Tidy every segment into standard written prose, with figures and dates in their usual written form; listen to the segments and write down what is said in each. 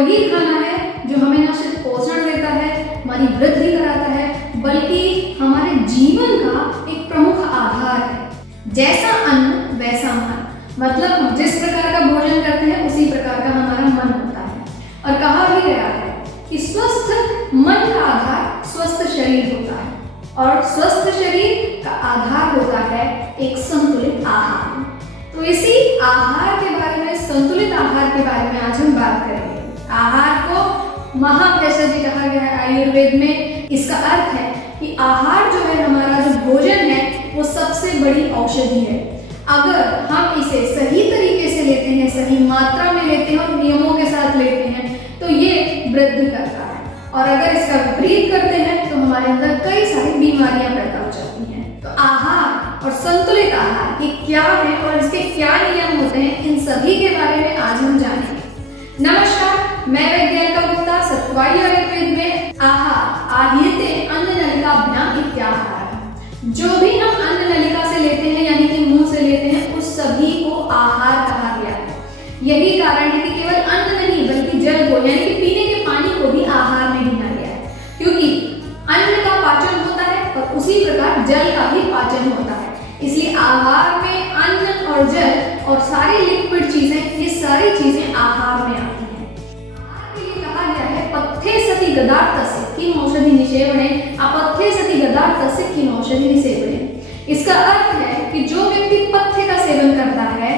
वही खाना है जो हमें न सिर्फ पोषण देता है, हमारी वृद्धि कराता है, बल्कि हमारे जीवन का एक प्रमुख आधार है। जैसा अन्न वैसा मन, मतलब हम जिस प्रकार का भोजन करते हैं उसी प्रकार का हमारा मन होता है। और कहा भी गया है कि स्वस्थ मन का आधार स्वस्थ शरीर होता है और स्वस्थ शरीर का आधार होता है एक संतुलित आहार। तो इसी आहार के बारे में, संतुलित आहार के बारे में आज हम बात करेंगे। आहार को महाभेषज कहा गया है आयुर्वेद में। इसका अर्थ है कि आहार जो है, हमारा जो भोजन है, वो सबसे बड़ी औषधि है। अगर हम इसे सही तरीके से लेते हैं, सही मात्रा में लेते हैं और नियमों के साथ लेते हैं तो ये वृद्धि करता है, और अगर इसका विपरीत करते हैं तो हमारे अंदर कई सारी बीमारियां पैदा हो जाती हैं। तो आहार और संतुलित आहार ये क्या है और इसके क्या नियम होते हैं, इन सभी के बारे में आज हम जानेंगे। नमस्कार, मैं वैज्ञानिका गुप्ता सत्वाई आयुर्वेद में आहार आहिते अन्न नलिका अभ्याम इत्याहार, जो भी हम अन्न नलिका से लेते हैं यानी कि मुंह से लेते हैं, उस सभी को आहार कहा गया है। यही कारण है कि केवल अन्न नहीं बल्कि जल को यानी कि पीने के पानी को भी आहार में गिना गया है, क्योंकि अन्न का पाचन होता है और उसी प्रकार जल का भी पाचन होता है। इसलिए आहार में अन्न और जल और सारी लिक्विड चीजें, ये सारी चीजें आहार में आती हैं। आहार के लिए कहा गया है पथ्ये सति गदार्थस्य किम औषधि निषेवणे, अपथ्ये सति गदार्थस्य किम औषधि निषेवणे। इसका अर्थ है कि जो व्यक्ति पथ्य का सेवन करता है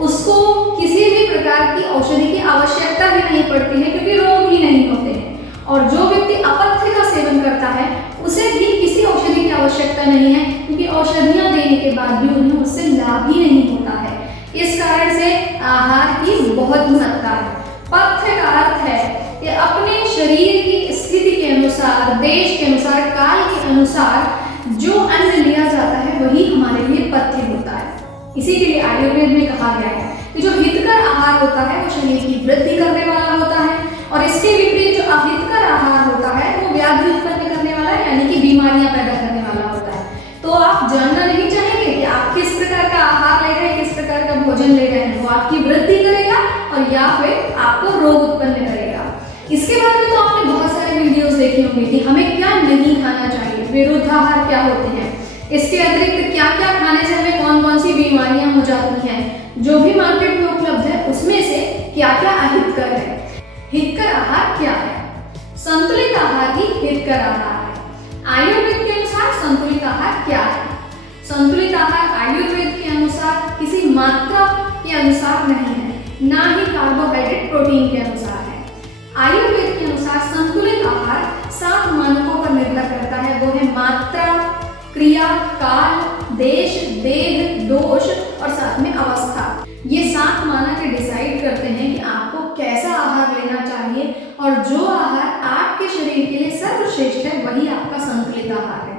उसको किसी भी प्रकार की औषधि की आवश्यकता ही नहीं पड़ती है, क्योंकि रोग ही नहीं होते हैं। और जो व्यक्ति अपथ्य का सेवन करता है उसे भी किसी औषधि की आवश्यकता नहीं है, क्योंकि औषधियां देने के बाद भी उन्हें उससे लाभ ही नहीं होता है। इस कारण से आहार की बहुत महत्ता है। पथ्य का अर्थ है कि अपने शरीर की स्थिति के अनुसार, देश के अनुसार, काल के अनुसार जो अन्न लिया जाता है वही हमारे लिए पथ्य होता है। इसी के लिए आयुर्वेद में कहा गया है कि जो हितकर आहार होता है वो शरीर की वृद्धि करने वाला होता है, और इसके विपरीत जो अहितकर आहार होता है वो व्याधि उत्पन्न करने वाला यानी कि बीमारियां पैदा करने वाला होता है। तो आप जानना नहीं चाहेंगे कि आप किस प्रकार का आहार ले रहे हैं, किस प्रकार का भोजन ले रहे हैं। वो आपकी वृद्धि करेगा और या फिर आपको रोग उत्पन्न करेगा। इसके बारे में तो आपने बहुत सारे वीडियोस देखे होंगे कि हमें क्या नहीं खाना चाहिए, विरुद्ध आहार क्या होते हैं, इसके अतिरिक्त क्या क्या खाने से हमें कौन कौन सी बीमारियां हो जाती हैं, जो भी मार्केट में उपलब्ध है उसमें से क्या क्या अहितकर है। हितकर आहार क्या है? संतुलित आहार ही हितकर आहार है। आयुर्वेद के अनुसार संतुलित आहार क्या है? संतुलित आहार आयुर्वेद के अनुसार किसी मात्रा के अनुसार नहीं है, ना ही कार्बोहाइड्रेट प्रोटीन के अनुसार है। आयुर्वेद के अनुसार संतुलित आहार 7 मानकों पर निर्भर करता है। वो है मात्रा, क्रिया, काल, देश, देह, दोष और साथ में अवस्था। ये 7 मानक डिसाइड करते हैं कि आपको कैसा आहार लेना चाहिए, और जो आहार आपके शरीर के लिए सर्वश्रेष्ठ है वही आपका संतुलित आहार है।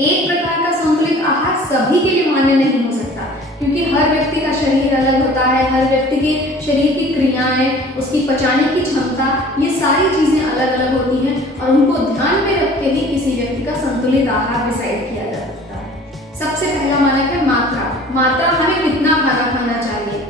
एक प्रकार का संतुलित आहार सभी के लिए मान्य नहीं हो सकता, क्योंकि हर व्यक्ति का शरीर अलग होता है, हर व्यक्ति के शरीर की क्रियाएं, उसकी पचाने की क्षमता, ये सारी चीजें अलग अलग होती हैं, और उनको ध्यान में रख के ही किसी व्यक्ति का संतुलित आहार डिसाइड किया जा सकता है। सबसे पहला मानक है मात्रा। मात्रा हमें कितना खाना खाना चाहिए।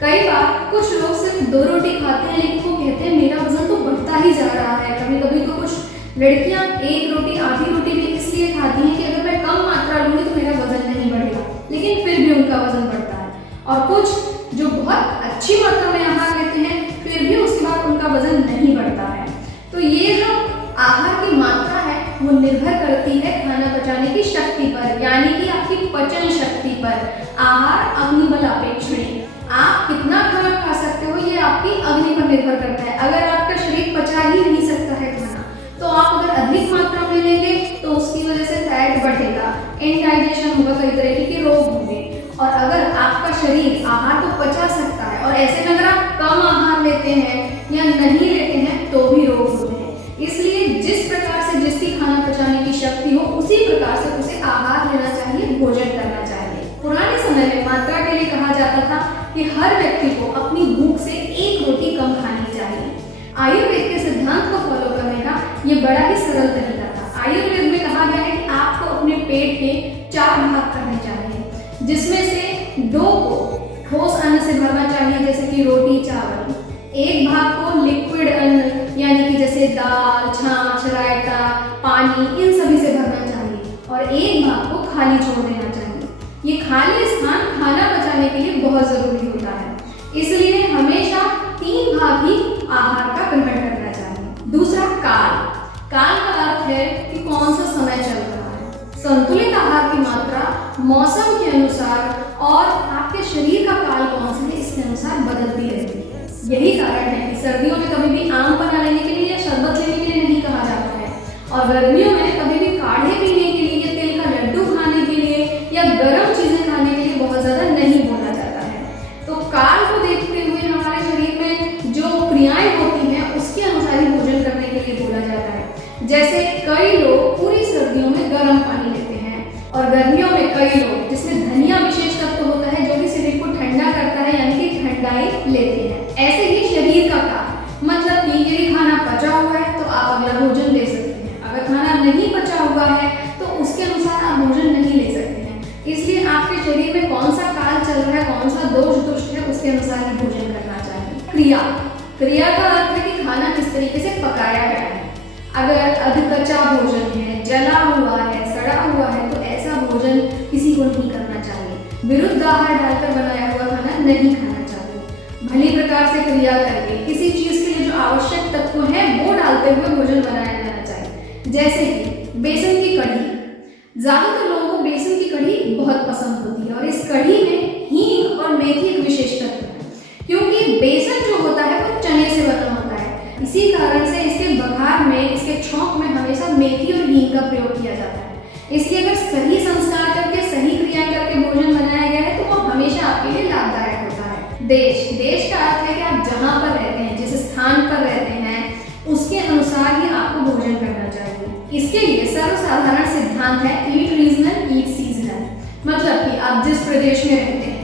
कई बार कुछ लोग सिर्फ 2 रोटी खाते हैं, लेकिन वो कहते हैं मेरा वजन तो बढ़ता ही जा रहा है। कभी कभी तो कुछ लड़कियां 1 रोटी, आधी रोटी भी इसलिए खाती हैं कि अगर मैं कम मात्रा लूंगी तो मेरा वजन नहीं बढ़ेगा, लेकिन फिर भी उनका वजन बढ़ता है। और कुछ जो बहुत अच्छी मात्रा में आहार लेते हैं फिर भी उसके बाद उनका वजन नहीं बढ़ता है। तो ये जो आहार की मात्रा है वो निर्भर करती है खाना पचाने की शक्ति पर, यानी कि आपकी पचन शक्ति पर। आहार अग्निबल अपेक्षणे, आप कितना खाना खा सकते हो ये आपकी अग्नि पर निर्भर करता है। अगर आपका शरीर पचा ही नहीं सकता है खाना, तो आप अगर अधिक मात्रा में लेंगे तो उसकी वजह से फैट बढ़ेगा, इंडाइजेशन होगा, कई तरह के रोग होंगे। और अगर आपका शरीर आहार को पचा सकता है, और ऐसे में अगर आप कम आहार लेते हैं या नहीं लेते हैं तो भी रोग होते हैं। इसलिए जिस प्रकार से जिसकी खाना पचाने की शक्ति हो उसी प्रकार से उसे आहार लेना चाहिए, भोजन करना चाहिए। पुराने समय में मात्रा के लिए कहा जाता था कि हर व्यक्ति को अपनी भूख से 1 रोटी कम खानी चाहिए। आयुर्वेद के सिद्धांत को फॉलो करने का ये बड़ा ही सरल तरीका था। आयुर्वेद में कहा गया है कि आपको अपने पेट के 4 भाग करने चाहिए, जिसमें से 2 को ठोस अन्न से भरना चाहिए, जैसे कि रोटी, चावल। एक भाग को लिक्विड अन्न यानी कि जैसे दाल, छाछ, रायता, पानी इन सभी से भरना चाहिए और एक भाग को खाली छोड़ देना चाहिए। ये खाली स्थान खाना पचाने के लिए बहुत जरूरी होता है, इसलिए हमेशा 3 भाग ही आहार का ग्रहण करना चाहिए। दूसरा काल। काल का अर्थ है कि कौन सा समय चल रहा है। संतुलित आहार की मात्रा मौसम के अनुसार और आपके शरीर का काल कौन सा है इसके अनुसार बदलती रहती है। यही कारण है कि सर्दियों में कभी भी आम पन्ना लेने के लिए या शरबत लेने के लिए नहीं कहा जाता है और गर्मियों में कभी भी काढ़े पीने के लिए या तिल का लड्डू खाने के लिए या गर्म चीजें खाने के लिए बहुत ज्यादा नहीं बोला जाता है। तो काल को देखते हुए हमारे शरीर में जो क्रियाएं होती हैं उसके अनुसार ही भोजन करने के लिए बोला जाता है। जैसे कई लोग पूरी सर्दियों में गर्म पानी लेते हैं और गर्मियों में कई लोग जिसमें धनिया विशेष तत्व होता है जो कि शरीर को ठंडा करता है यानी कि ठंडाई लेते हैं। ऐसे ही शरीर का काल, मतलब कि यदि खाना पचा हुआ है तो आप अगला भोजन ले सकते हैं, अगर खाना नहीं पचा हुआ है तो उसके अनुसार आप भोजन नहीं ले सकते हैं। इसलिए आपके शरीर में कौन सा काल चल रहा है, कौन सा दोष दुष्ट है उसके अनुसार ही भोजन करना चाहिए। क्रिया। क्रिया का अर्थ है कि खाना किस तरीके से पकाया गया है। अगर अधकच्चा भोजन है, जला हुआ है, सड़ा हुआ है तो ऐसा भोजन किसी को नहीं करना चाहिए। विरुद्ध आहार डालकर बनाया हुआ खाना नहीं खाना चाहिए। भली प्रकार से क्रिया करके किसी चीज के लिए जो आवश्यक तत्व है वो डालते हुए भोजन बनाया जाना चाहिए। जैसे कि बेसन की कढ़ी। ज्यादातर लोगों को बेसन की कढ़ी बहुत पसंद होती है और इस कढ़ी में हींग और मेथी एक विशेष तत्व है, क्योंकि बेसन जो होता है वो चने से बना होता है। इसी कारण से इसके बघार में, इसके छौंक में हमेशा मेथी और हींग का प्रयोग किया जाता है। इसलिए अगर सही संस्कार करके सही क्रिया करके भोजन बनाया गया है तो वो हमेशा आपके लिए लाभदायक होता है। देश। देश का अर्थ है कि आप जहाँ पर रहते हैं, जिस स्थान पर रहते हैं उसके अनुसार ही आपको भोजन करना चाहिए। इसके लिए सर्वसाधारण सिद्धांत है ईट रीजनल ईट सीजनल, मतलब कि आप जिस प्रदेश में रहते हैं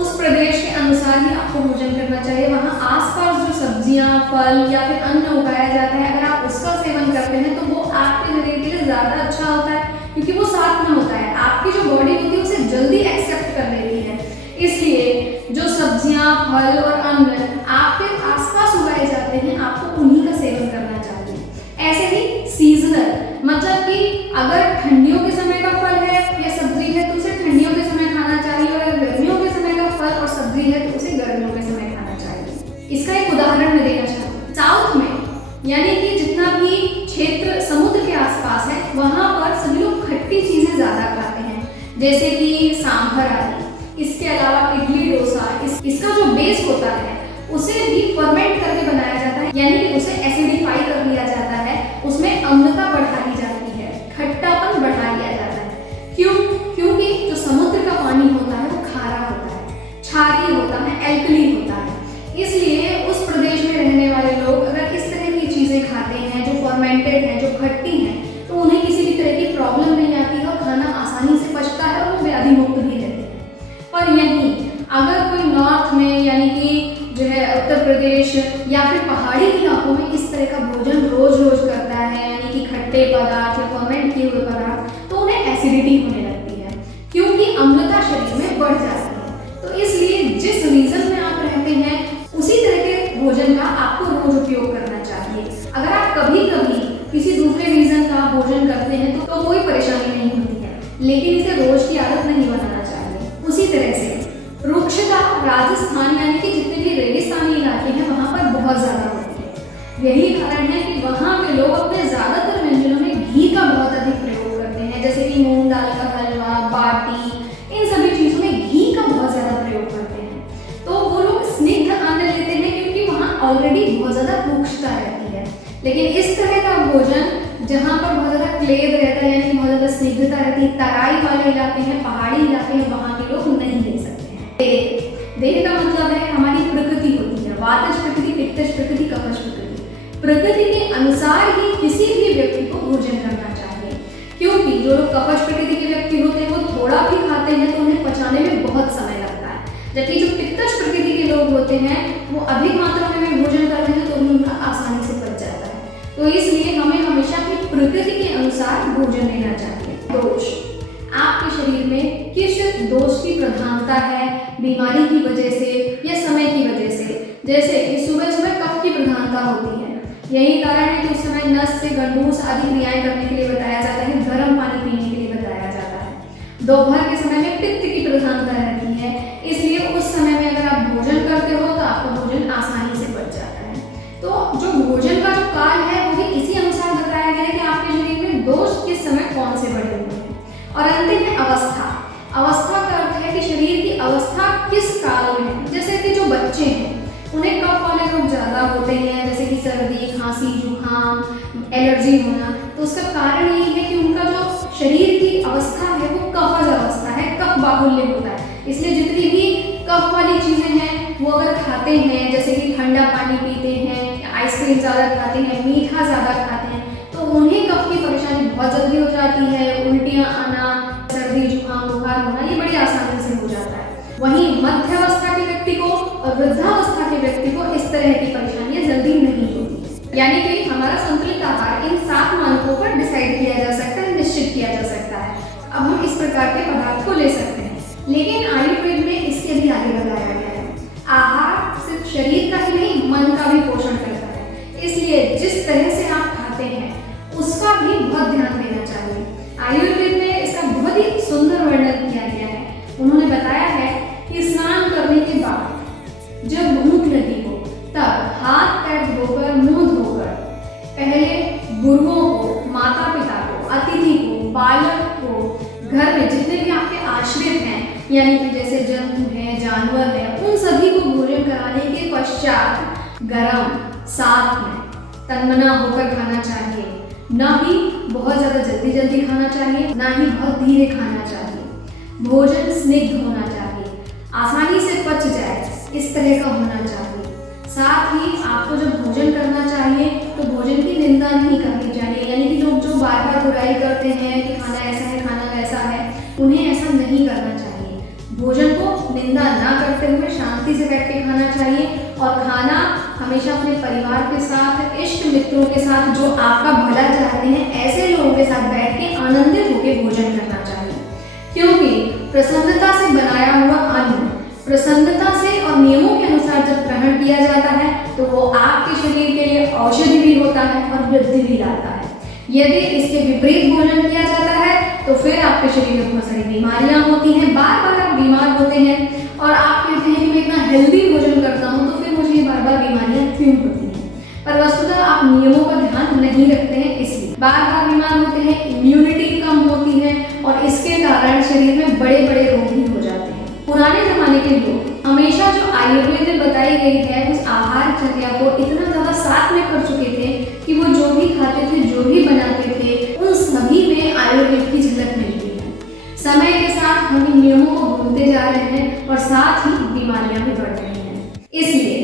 उस प्रदेश के अनुसार ही आपको भोजन करना चाहिए। वहाँ आसपास जो सब्जियां, फल या फिर अन्न उगाया जाता है अगर आप उसका सेवन करते हैं तो वो आपके शरीर के लिए ज्यादा अच्छा होता है, क्योंकि वो साथ में होता है। आपकी जो बॉडी होती है उसे जल्दी एक्सेप्ट कर लेती है। इसलिए जो सब्जियां, फल और अन्न आपके आसपास उगाए जाते हैं आपको उन्हीं का सेवन करना चाहिए। ऐसे ही सीजनल, मतलब कि अगर ठंडियों के समय का फल है या सब्जी है तो उसे ठंडियों के समय खाना चाहिए और अगर गर्मियों के समय का फल और सब्जी है तो उसे गर्मियों के समय खाना चाहिए। इसका एक उदाहरण मैं देना चाहती हूँ। साउथ में यानी कि जितना भी क्षेत्र समुद्र के आसपास है वहाँ पर सभी लोग खट्टी चीजें ज्यादा खाते हैं, जैसे कि सांभर आदि। इसके अलावा इडली, डोसा, इसका जो बेस होता है उसे भी फर्मेंट करके बनाया जाता है, यानी कि उसे एसिडिफाई कर दिया जाता है, उसमें अम्लता बढ़ा दी जाती है, खट्टापन बढ़ा दिया जाता है। क्यों? क्योंकि जो समुद्र का पानी होता है वो खारा होता है, क्षारीय होता है, एल्कली होता है। इसलिए उस प्रदेश में रहने वाले लोग अगर इस तरह की चीजें खाते हैं जो फर्मेंटेड है, जो खट्टी हैं, तो उन्हें किसी भी तरह की प्रॉब्लम नहीं आती है और खाना आसानी से पचता है और वो व्याधि मुक्त भी रहते हैं। और यहीं अगर कोई नॉर्थ में यानी कि जो है उत्तर प्रदेश या फिर पहाड़ी इलाकों में इस तरह का भोजन रोज रोज करता है, यानी कि खट्टे पदार्थ या फर्मेंट किए हुए पदार्थ, तो उन्हें एसिडिटी होने लगती है क्योंकि अम्लता शरीर में बढ़ जाती है। तो इसलिए जिस रीजन में आप रहते हैं उसी तरह के भोजन का आपको रोज उपयोग करना चाहिए। अगर आप कभी कभी किसी दूसरे रीजन का भोजन करते हैं तो कोई परेशानी नहीं होती है, लेकिन इसे रोज की आदत नहीं बनाना चाहिए। उसी तरह से रुक्षता राजस्थान यानी कि जितने भी रेगिस्तानी इलाके हैं वहाँ पर बहुत ज्यादा होती है। यही कारण है कि वहाँ के लोग अपने ज्यादातर व्यंजनों में घी का बहुत अधिक प्रयोग करते हैं, जैसे कि मूंग दाल का हलवा, बाटी, इन सभी चीजों में घी का बहुत ज्यादा प्रयोग करते हैं। तो वो लोग स्निग्ध अन्न लेते हैं क्योंकि वहाँ ऑलरेडी बहुत ज्यादा रुक्षता रहती है। लेकिन इस तरह का भोजन जहाँ पर बहुत ज्यादा क्लेद रहता है, यानी बहुत ज्यादा स्निग्धता रहती है, तराई वाले इलाके हैं, पहाड़ी इलाके हैं, वहाँ के लोग नहीं ले सकते हैं। देह का मतलब है हमारी प्रकृति होती है, वातज प्रकृति, पित्तज प्रकृति, कफज प्रकृति। प्रकृति के अनुसार ही किसी भी व्यक्ति को भोजन करना चाहिए, क्योंकि जो लोग कफज प्रकृति के व्यक्ति होते हैं वो थोड़ा भी खाते हैं तो उन्हें पचाने में बहुत समय लगता है, जबकि जो पित्तज प्रकृति के लोग होते हैं वो अधिक मात्रा में भोजन करते हैं तो भी उनका आसानी से पच जाता है। तो इसलिए हमें हमेशा अपनी प्रकृति के अनुसार भोजन लेना चाहिए। दोष, आपके शरीर में किस दोष की प्रधानता है, बीमारी की वजह से या समय की वजह से। जैसे कि सुबह सुबह कफ की प्रधानता होती है। यही कारण है कि उस समय नस से गंडूस आदि क्रियाएं करने के लिए बताया जाता है, गर्म पानी पीने के लिए बताया जाता है। दोपहर के समय में पित्त की प्रधानता रहती है, इसलिए उस समय में अगर आप भोजन करते हो तो आपका भोजन आसानी से पच जाता है। तो जो भोजन का जो काल है वो भी इसी अनुसार बताया गया है कि आपके शरीर में दोष किस समय कौन से बढ़े हुए हैं। और अंतिम है अवस्था। अवस्था का अर्थ है कि शरीर की अवस्था किस काल में है। जैसे कि जो बच्चे हैं उन्हें कफ वाले रोग ज़्यादा होते हैं, जैसे कि सर्दी, खांसी, जुकाम, एलर्जी होना। तो उसका कारण यही है कि उनका जो शरीर की अवस्था है वो कफज अवस्था है, कफ बाहुल्य होता है। इसलिए जितनी भी कफ वाली चीज़ें हैं वो अगर खाते हैं, जैसे कि ठंडा पानी पीते हैं, आइसक्रीम ज़्यादा खाते हैं, मीठा ज़्यादा खाते हैं, तो उन्हें कफ की परेशानी बहुत जल्दी हो जाती है। उल्टियाँ आना, सर्दी, जुकाम, बुखार होना ये बड़ी आसानी से हो जाता है। वहीं मध्यावस्था के व्यक्ति को और वृद्धावस्था के व्यक्ति को इस तरह की परेशानियां जल्दी नहीं होती। यानी कि हमारा संतुलित आहार इन 7 मानकों पर डिसाइड किया जा सकता है, निश्चित किया जा सकता है। अब हम इस प्रकार के पदार्थ को ले सकते हैं, लेकिन आयुर्वेद में इसके भी आगे बताया गया है। आहार सिर्फ शरीर का ही नहीं, मन का भी पोषण करता है। इसलिए जिस तरह से आप खाते हैं उसका भी बहुत ध्यान देना चाहिए। आयुर्वेद में इसका बहुत ही सुंदर वर्णन किया गया है। उन्होंने बताया है कि स्नान करने के बाद जब भूख लगी हो तब हाथ पैर धोकर, मुंह धोकर पहले गुरुओं को, माता पिता को, अतिथि को, बालक को, घर में जितने भी आपके आश्रित हैं, यानी कि जैसे जंतु हैं, जानवर हैं, उन सभी को भोजन कराने के पश्चात गरम साथ में तन्मना होकर खाना चाहिए। ना ही बहुत ज़्यादा जल्दी जल्दी खाना चाहिए, ना ही बहुत धीरे खाना चाहिए। भोजन स्निग्ध होना चाहिए, आसानी से पच जाए, इस तरह का होना चाहिए। साथ ही आपको जब भोजन करना चाहिए तो भोजन की निंदा नहीं करनी चाहिए। यानी कि लोग जो बार बार बुराई करते हैं कि खाना ऐसा है, खाना वैसा है, उन्हें ऐसा नहीं करना चाहिए। भोजन को निंदा ना करते हुए शांति से बैठ के खाना चाहिए। और खाना हमेशा अपने परिवार के साथ, इष्ट मित्रों के साथ, जो आपका भला चाहते हैं, ऐसे लोगों के साथ बैठ के आनंदित होकर भोजन करना चाहिए। क्योंकि प्रसन्नता से बनाया हुआ अन्न प्रसन्नता से और नियमों के अनुसार जब ग्रहण किया जाता है तो वो आपके शरीर के लिए औषधि भी होता है और वृद्धि भी लाता है। यदि इसके विपरीत भोजन किया जाता है तो फिर आपके शरीर में बहुत सारी बीमारियां होती हैं, बार बार आप बीमार होते हैं और आप कहते हैं कि मैं इतना हेल्दी भोजन करता हूँ तो फिर मुझे ये बार बार बीमारियां क्यों होती हैं। पर वस्तुतः आप नियमों का ध्यान नहीं रखते हैं, इसलिए बार बार बीमार होते हैं, इम्यूनिटी कम होती है और इसके कारण शरीर में बड़े बड़े रोग भी हो जाते हैं। पुराने जमाने के लोग हमेशा जो आयुर्वेद में बताई गई है उस आहार चर्या को इतना ज़्यादा साथ में कर चुके थे कि वो जो भी खाते थे, जो भी बनाते थे, उन सभी में आयुर्वेद की झलक मिलती है। समय के साथ हम इन नियमों को भूलते जा रहे हैं और साथ ही बीमारियां भी बढ़ रही हैं। इसलिए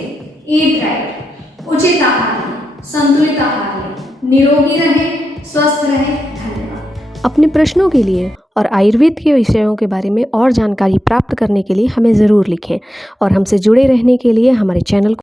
ईट राइट, उचित आहार लें, संतुलित आहार लें, निरोगी रहें, स्वस्थ रहें। धन्यवाद। अपने प्रश्नों के लिए और आयुर्वेद के विषयों के बारे में और जानकारी प्राप्त करने के लिए हमें ज़रूर लिखें और हमसे जुड़े रहने के लिए हमारे चैनल को